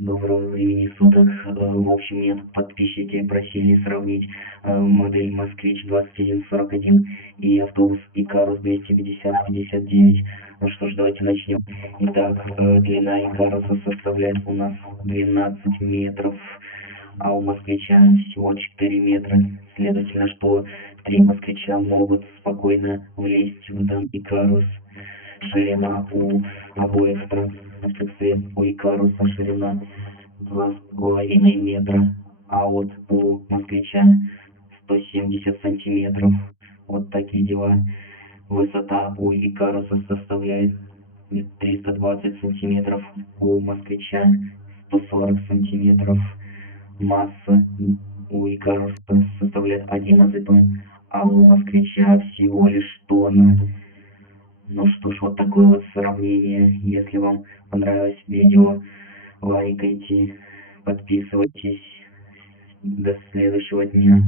Доброго времени суток. В общем, меня тут подписчики просили сравнить модель «Москвич» 2141 и автобус «Икарус» 250-59. Ну что ж, давайте начнем. Итак, длина «Икаруса» составляет у нас 12 метров, а у «Москвича» всего 4 метра. Следовательно, что 3 «Москвича» могут спокойно влезть в данный «Икарус». Ширина у обоих транспортных у «Икаруса» ширина 2,5 метра, а вот у «Москвича» 170 сантиметров. Вот такие дела. Высота у «Икаруса» составляет 320 сантиметров, у «Москвича» 140 сантиметров. Масса у «Икаруса» составляет 11 тонн, а у «Москвича» всего лишь тонна. Ну что ж, вот такое вот сравнение. Если вам понравилось видео, лайкайте, подписывайтесь. До следующего дня.